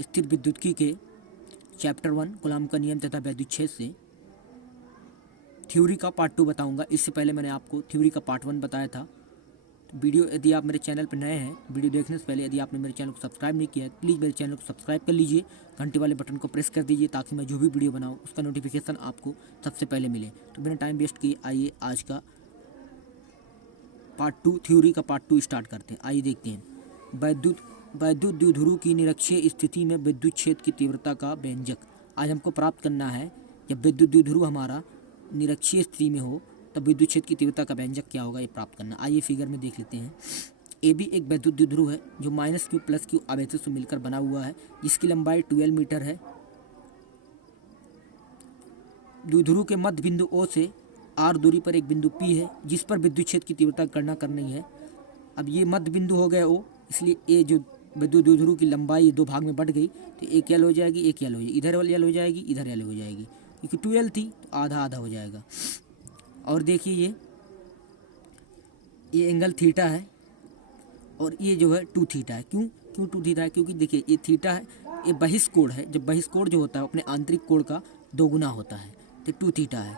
स्थिर विद्युत्की के chapter 1 coulomb का नियम तथा वैद्युच्छेद से थ्योरी का पार्ट 2 बताऊंगा। इससे पहले मैंने आपको थ्योरी का पार्ट 1 बताया था। तो वीडियो यदि आप मेरे चैनल पर नए हैं, वीडियो देखने से पहले यदि आपने मेरे चैनल को सब्सक्राइब नहीं किया है, प्लीज़ मेरे चैनल को सब्सक्राइब कर लीजिए, घंटे वाले बटन को प्रेस कर दीजिए ताकि मैं जो भी वीडियो बनाऊँ उसका नोटिफिकेशन आपको सबसे पहले मिले। तो बिना टाइम वेस्ट किए आइए आज का पार्ट 2 थ्योरी का पार्ट 2 स्टार्ट करते हैं। आइए देखते हैं वैद्युत द्विध्रुव की निरक्षीय स्थिति में विद्युत क्षेत्र की तीव्रता का व्यंजक। आज हमको प्राप्त करना है जब विद्युत द्विध्रुव हमारा निरक्षीय स्थिति में हो तब विद्युत क्षेत्र की तीव्रता का व्यंजक क्या होगा, ये प्राप्त करना। आइए फिगर में देख लेते हैं। ए बी एक वैद्युत द्विध्रुव है जो -q + q आवेशों से मिलकर बना हुआ है, जिसकी लंबाई 12 मीटर है। द्विध्रुव के मध्य बिंदु O से r दूरी पर एक बिंदु P है जिस पर विद्युत क्षेत्र की तीव्रता की गणना करनी है। अब ये मध्य बिंदु हो गया O, इसलिए ए जो विद्युत द्विध्रुव की लंबाई 2 भाग में बढ़ गई, तो एक L हो जाएगी, एक L हो जाएगी, इधर L हो जाएगी, इधर L हो जाएगी, क्योंकि 2L थी तो आधा आधा हो जाएगा। और देखिए ये एंगल थीटा है और ये जो है 2 थीटा है। क्यों 2 थीटा है? क्योंकि देखिए ये थीटा है, ये बहिष्कोण है। जब बहिष्कोण जो होता है अपने आंतरिक कोण का 2 गुना होता है, तो 2 थीटा है।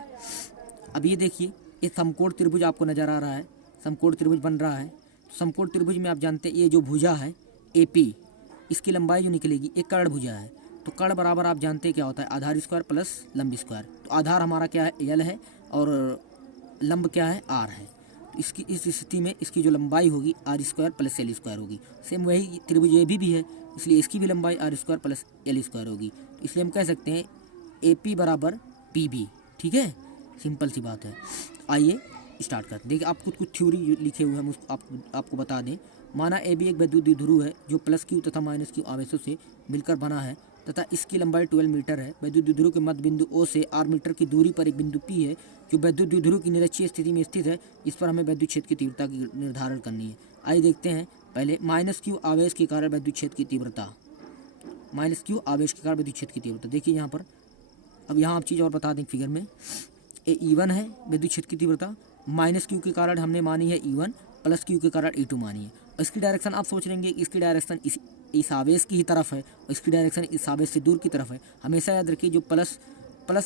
अब ये देखिए ये समकोण त्रिभुज आपको नज़र आ रहा है, समकोण त्रिभुज बन रहा है। समकोण त्रिभुज में आप जानते हैं ये जो भुजा है AP, इसकी लंबाई जो निकलेगी एक कर्ण भुजा है। तो कर्ण बराबर आप जानते हैं क्या होता है, आधार स्क्वायर प्लस लंब स्क्वायर। तो आधार हमारा क्या है, L है, और लंब क्या है, R है। तो इसकी इस स्थिति में इसकी जो लंबाई होगी R² + L² होगी। सेम वही त्रिभुज AB भी है, इसलिए इसकी भी लंबाई R² + L² होगी। तो इसलिए हम कह सकते हैं AP = PB। ठीक है, सिंपल सी बात है। आइए स्टार्ट करते हैं। देखिए आप कुछ थ्योरी लिखे हुए हैं, हम आपको बता दें। माना AB एक वैद्युत द्विध्रुव है जो +q तथा -q आवेशों से मिलकर बना है तथा इसकी लंबाई 12 मीटर है। वैद्युत द्विध्रुव के मध्य बिंदु O से r मीटर की दूरी पर एक बिंदु P है जो वैद्युत द्विध्रुव की निरक्षीय स्थिति में स्थित है। इस पर हमें वैद्युत क्षेत्र की तीव्रता की निर्धारण करनी है। आइए देखते हैं। पहले -q आवेश के कारण वैद्युत क्षेत्र की तीव्रता, -q आवेश के कारण विद्युत क्षेत्र की तीव्रता। देखिए यहाँ पर, अब यहाँ आप चीज़ और बता दें फिगर में, ये E1 है विद्युत क्षेत्र की तीव्रता, -q के कारण हमने मानी है E1 + q के कारण E2 मानी है। और इसकी डायरेक्शन आप सोच लेंगे, इसकी डायरेक्शन इस आवेश की ही तरफ है और इसकी डायरेक्शन इस आवेश से दूर की तरफ है। हमेशा याद रखिए जो प्लस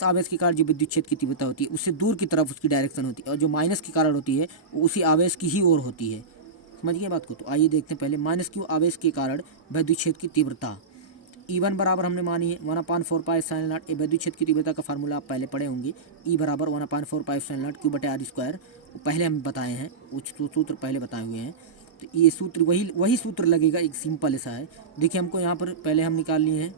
आवेश के कारण जो विद्युत क्षेत्र की तीव्रता होती है उससे दूर की तरफ उसकी डायरेक्शन होती है, और जो माइनस के कारण होती है वो उसी आवेश की ही ओर होती है। समझिए बात को। तो आइए देखते हैं पहले -q आवेश के कारण विद्युत क्षेत्र की तीव्रता। E1 बराबर हमने मानी है 1/4πε0। ए विद्युत क्षेत्र की तीव्रता का फार्मूला आप पहले पढ़े होंगे। E = 1/4πε0 q/r²। पहले हम बताए हैं, वो सूत्र पहले बताए हुए हैं। तो ये सूत्र वही सूत्र लगेगा, एक सिंपल ऐसा है। देखिए हमको यहाँ पर पहले हम निकाल लिए हैं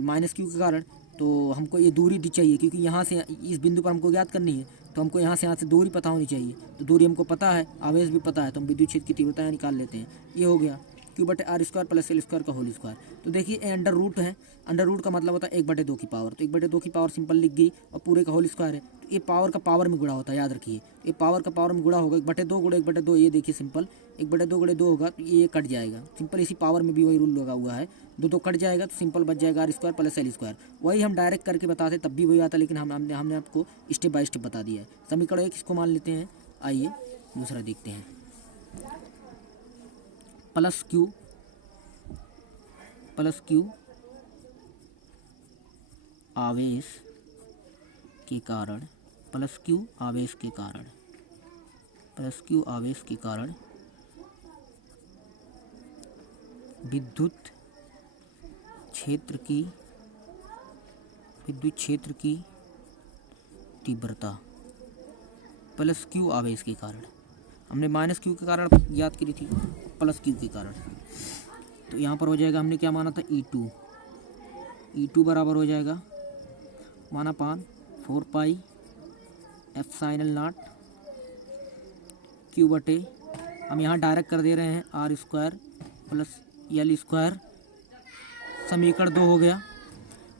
-q के कारण, तो हमको ये दूरी चाहिए क्योंकि यहाँ से इस बिंदु पर हमको ज्ञात करनी है। तो हमको यहाँ से दूरी पता होनी चाहिए। तो दूरी हमको पता है, आवेश भी पता है, तो हम विद्युत क्षेत्र की तीव्रता निकाल लेते हैं। ये हो गया q/r² + L² का होल स्क्वायर। तो देखिए अंडर रूट है, अंडर रूट का मतलब होता है 1/2 की पावर। तो 1/2 की पावर सिंपल लिख गई और पूरे का होल स्क्वायर है। तो ये पावर का पावर में गुणा होता है, याद रखिए। ये पावर का पावर में गुणा होगा, 1/2 × 1/2। ये देखिए सिंपल 1/2 × 2 होगा तो ये कट जाएगा। सिंपल इसी पावर में भी वही रूल लगा हुआ है, 2 कट जाएगा तो सिंपल बच जाएगा R² + L²। वही हम डायरेक्ट करके बताते तब भी वही आता, लेकिन हमने आपको स्टेप बाय स्टेप बता दिया है। समीकरण 1 इसको मान लेते हैं। आइए दूसरा देखते हैं। +q आवेश के कारण +q आवेश के कारण विद्युत क्षेत्र की तीव्रता +q आवेश के कारण। हमने -q के कारण याद करी थी, +q के कारण। तो यहाँ पर हो जाएगा, हमने क्या माना था, E2 बराबर हो जाएगा 1/4πε0 q/, हम यहाँ डायरेक्ट कर दे रहे हैं R² + L²। समीकरण 2 हो गया,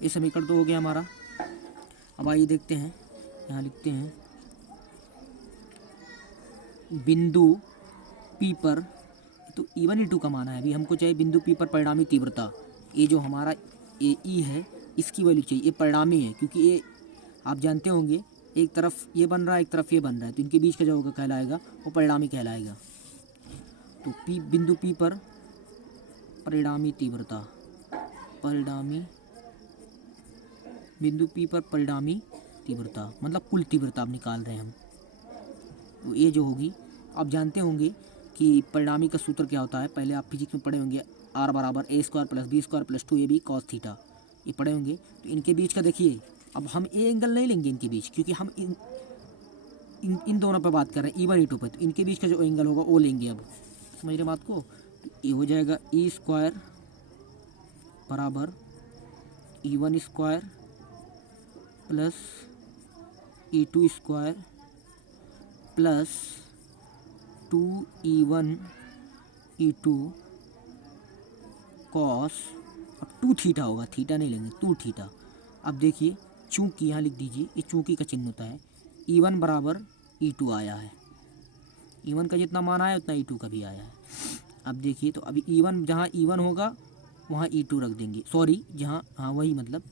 ये समीकरण 2 हो गया हमारा। अब आइए देखते हैं, यहाँ लिखते हैं बिंदु P पर, तो E1 E2 का माना है। अभी हमको चाहिए बिंदु P पर परिणामी तीव्रता। ये जो हमारा ये E है इसकी वैल्यू चाहिए। ये परिणामी है क्योंकि ये आप जानते होंगे एक तरफ ये बन रहा है, एक तरफ ये बन रहा है, तो इनके बीच का जो होगा कहलाएगा वो परिणामी कहलाएगा। तो बिंदु P पर परिणामी तीव्रता परिणामी बिंदु P पर परिणामी तीव्रता, मतलब कुल तीव्रता अब निकाल रहे हैं हम। तो ये जो होगी, आप जानते होंगे कि परिणामी का सूत्र क्या होता है, पहले आप फिजिक्स में पढ़े होंगे, R बराबर a² + b² + 2ab cos theta, ये पढ़े होंगे। तो इनके बीच का देखिए, अब हम ए एंगल नहीं लेंगे इनके बीच, क्योंकि हम इन दोनों पे बात कर रहे हैं, E1 E2 पे, तो इनके बीच का जो एंगल होगा वो लेंगे। अब समझ रहे बात को? तो ये हो जाएगा E² बराबर E1² plus E2² plus 2E1 E2 cos, अब 2 थीटा होगा, थीटा नहीं लेंगे, 2 थीटा। अब देखिए, चूंकि यहाँ लिख दीजिए, ये चूंकि का चिन्ह होता है, E1 बराबर E2 आया है, E1 का जितना मान आया उतना E2 का भी आया है। अब देखिए, तो अभी E1 जहाँ E1 होगा वहाँ E2 रख देंगे, सॉरी जहाँ, हाँ वही, मतलब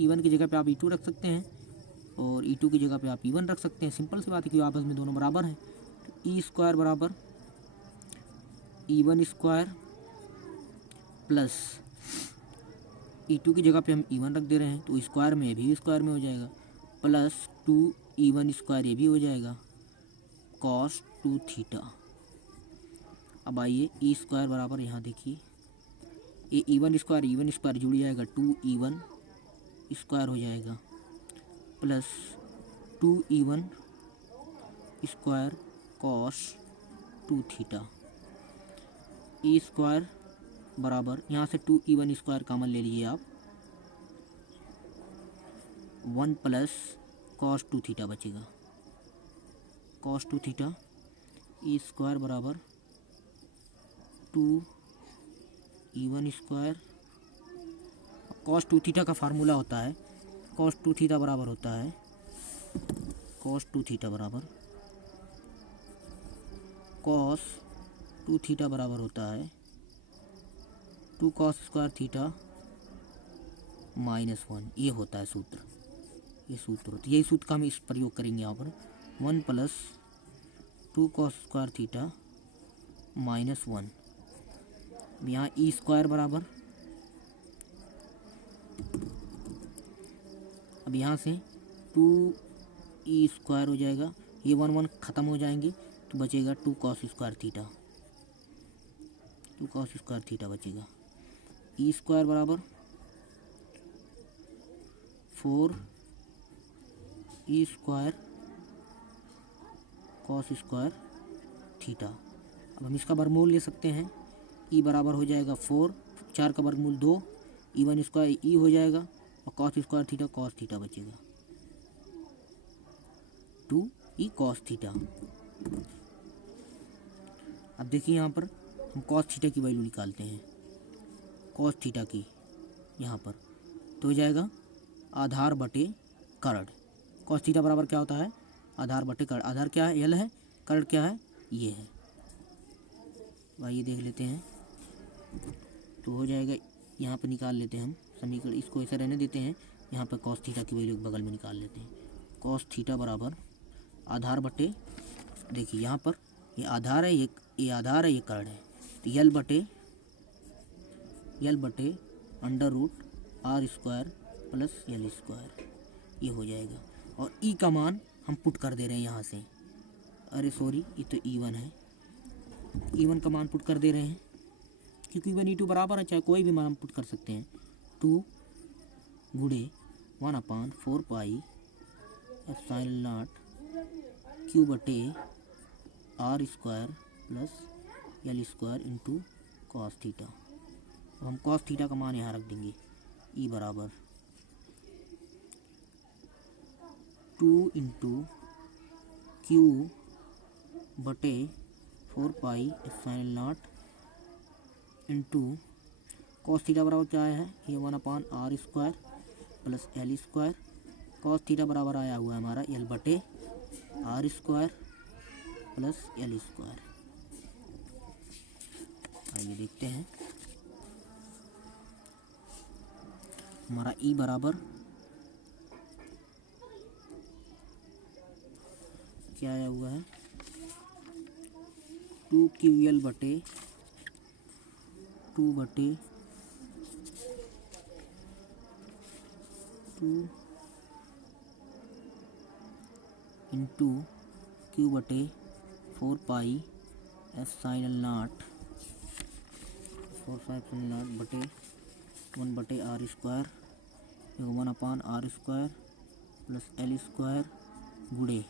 E1 की जगह पे आप E2 रख सकते हैं और E2 की जगह पे आप E1 रख सकते हैं। सिंपल सी बात है कि आपस में दोनों बराबर हैं। तो E² बराबर E1² प्लस E2 की जगह पे हम E1 रख दे रहे हैं, तो स्क्वायर में भी स्क्वायर में हो जाएगा, प्लस 2E1² ये भी हो जाएगा cos 2 थीटा। अब आइए, E² बराबर, यहाँ देखिए, ये E1² जुड़ जाएगा, 2E1² हो जाएगा plus 2E1² cos 2 theta. E² बराबर, यहाँ से 2E1² कॉमन ले लीजिए आप, 1 प्लस cos 2 थीटा बचेगा, cos 2 थीटा। E² बराबर 2E1², cos 2 थीटा का फार्मूला होता है, cos 2 थीटा बराबर होता है, cos 2 थीटा बराबर cos 2 थीटा बराबर होता है 2 cos² थीटा -1, ये होता है सूत्र, ये सूत्र होता है, यही सूत्र का हम इस प्रयोग करेंगे यहाँ पर, 1 प्लस 2 cos² थीटा -1। यहाँ E² बराबर, अब यहाँ से 2E² हो जाएगा, ये 1 ख़त्म हो जाएंगे, तो बचेगा 2 cos² थीटा, 2 cos² थीटा बचेगा। E² बराबर 4E² cos² थीटा। अब हम इसका वर्गमूल ले सकते हैं, E बराबर हो जाएगा 4, 4 का वर्गमूल 2, E1² E हो जाएगा और cos² थीटा cos थीटा बचेगा, 2E cos थीटा। अब देखिए, यहाँ पर हम cos थीटा की वैल्यू निकालते हैं, cos थीटा की यहाँ पर, तो हो जाएगा आधार बटे कर्ण। cos थीटा बराबर क्या होता है, आधार बटे कर्ण, आधार क्या है, L है, कर्ण क्या है, ये है, आइए देख लेते हैं। तो हो जाएगा, यहाँ पे निकाल लेते हैं हम समीकरण, इसको ऐसा रहने देते हैं, यहाँ पर cos थीटा की वैल्यू बगल में निकाल लेते हैं। cos थीटा बराबर आधार बटे, देखिए यहाँ पर ये आधार है, ये आधार है, ये कर्ण है, तो L बटे √R² प्लस L², ये हो जाएगा। और E का मान हम पुट कर दे रहे हैं यहाँ से, अरे सॉरी, ये तो E1 है, E1 का मान पुट कर दे रहे हैं, क्योंकि E1 E2 बराबर है, चाहे कोई भी मान हम पुट कर सकते हैं। 2 गुणे 1/4 पाई ε0 Q बटे R² plus L² into cos theta. अब हम cos थीटा का मान यहाँ रख देंगे, E बराबर 2 इंटू Q बटे 4 पाई ε0 इंटू cos थीटा बराबर क्या है, ये 1/R² plus L², cos theta बराबर आया हुआ है हमारा L बटे R² प्लस L²। आइए देखते हैं, हमारा E बराबर क्या आया हुआ है, 2QL बटे 2 बटे इंटू क्यू बटे 4 पाई एप्सिलॉन नॉट 4 बटे 1 बटे R square 1/r² plus L square गुड़े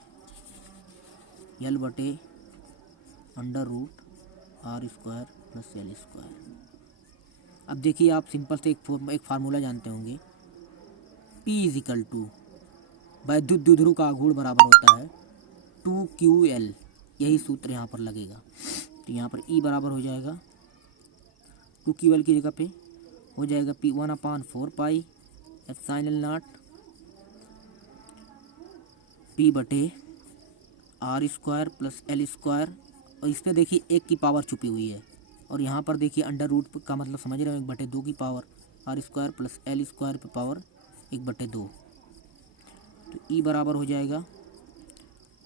एल बटे under root R square plus L square. अब देखिए आप सिंपल से एक फार्मूला जानते होंगे, P इजिकल टू वैद्युत द्विध्रुव का आघूर्ण बराबर होता है 2QL। यही सूत्र यहाँ पर लगेगा। तो यहाँ पर E बराबर हो जाएगा 2QL की जगह पे हो जाएगा P 1/4 pi epsilon naught P बटे R square plus L square. और इस पर देखिए 1 की पावर छुपी हुई है, और यहाँ पर देखिए अंडर रूट का मतलब समझ रहे हो 1/2 की power R square plus L square पे पावर 1/2। तो ई बराबर हो जाएगा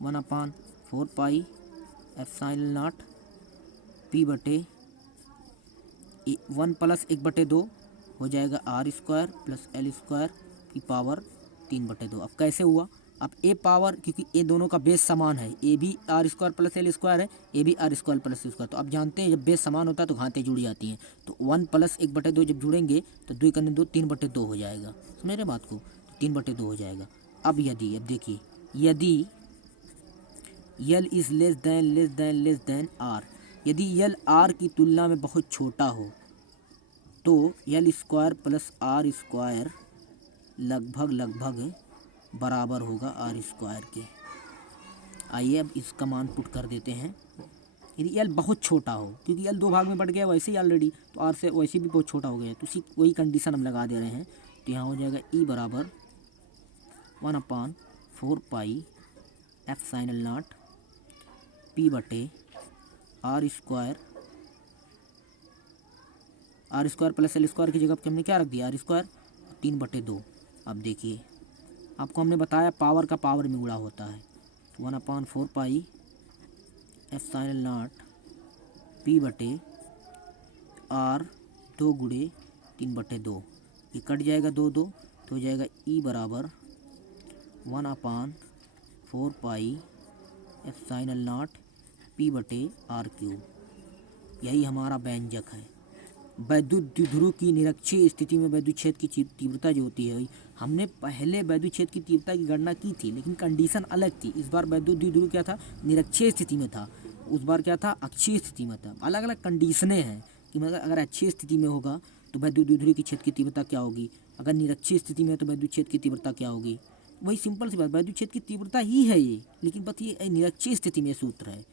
1/4 पाई एप्सिलॉन नॉट पी बटे 1 प्लस 1/2 हो जाएगा R square plus L square की पावर 3/2। अब कैसे हुआ? अब ए पावर, क्योंकि ए दोनों का बेस समान है, ए भी R square plus L square है, ए भी R square plus L square. तो अब जानते हैं जब बेस समान होता है तो घातें जुड़ी जाती हैं। तो 1 प्लस 1/2 जब जुड़ेंगे तो 2 करने 2 3/2 हो जाएगा। समझ रहे बात को? तो 3/2 हो जाएगा। अब देखिए यदि यल इज़ लेस देन आर, यदि यल आर की तुलना में बहुत छोटा हो तो L square plus R square लगभग बराबर होगा आर स्क्वायर के। आइए अब इसका मान पुट कर देते हैं। यदि यल बहुत छोटा हो, क्योंकि यल 2 भाग में बढ़ गया वैसे ही ऑलरेडी, तो आर से वैसे भी बहुत छोटा हो गया, तो उसी वही कंडीशन हम लगा दे रहे हैं। तो यहाँ हो जाएगा ई बराबर 1/4 पाई एप्सिलॉन नॉट पी बटे R square plus L square की जगह पे हमने क्या रख दिया? R square 3/2। अब देखिए आपको हमने बताया पावर का पावर में गुणा होता है। 1/4 पाई एप्सिलॉन नॉट पी बटे आर 2 गुणे 3/2। ये कट जाएगा 2 तो हो जाएगा ई बराबर 1/4 पाई एप्सिलॉन नॉट पी बटे आर क्यूब। यही हमारा व्यंजक है। वैद्युत द्विध्रुव की निरक्षीय स्थिति में वैद्युत क्षेत्र की तीव्रता जो होती है, हमने पहले वैद्युत क्षेत्र की तीव्रता की गणना की थी, लेकिन कंडीशन अलग थी। इस बार वैद्युत द्विध्रुव क्या था? निरक्षीय स्थिति में था। उस बार क्या था? अक्षीय स्थिति में था। अलग अलग कंडीशनें हैं कि मतलब अगर अक्षीय स्थिति में होगा तो वैद्युत द्विध्रुव की क्षेत्र की तीव्रता क्या होगी, अगर निरक्षीय स्थिति में है तो वैद्युत क्षेत्र की तीव्रता क्या होगी। वही सिंपल सी बात, वैद्युत क्षेत्र की तीव्रता ही है ये, लेकिन बस ये निरक्षीय स्थिति में सूत्र है।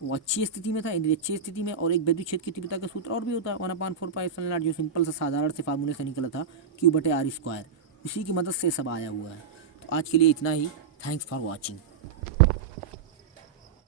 वो अक्षीय स्थिति में था, निरक्षीय स्थिति में। और एक वैद्युत क्षेत्र की तीव्रता का सूत्र और भी होता है 1/4 पाई एप्सिलॉन नॉट, जो सिंपल सा साधारण से फार्मूले से निकला था क्यू बटे आर स्क्वायर। उसी की मदद से सब आया हुआ है। तो आज के लिए इतना ही। Thanks for watching.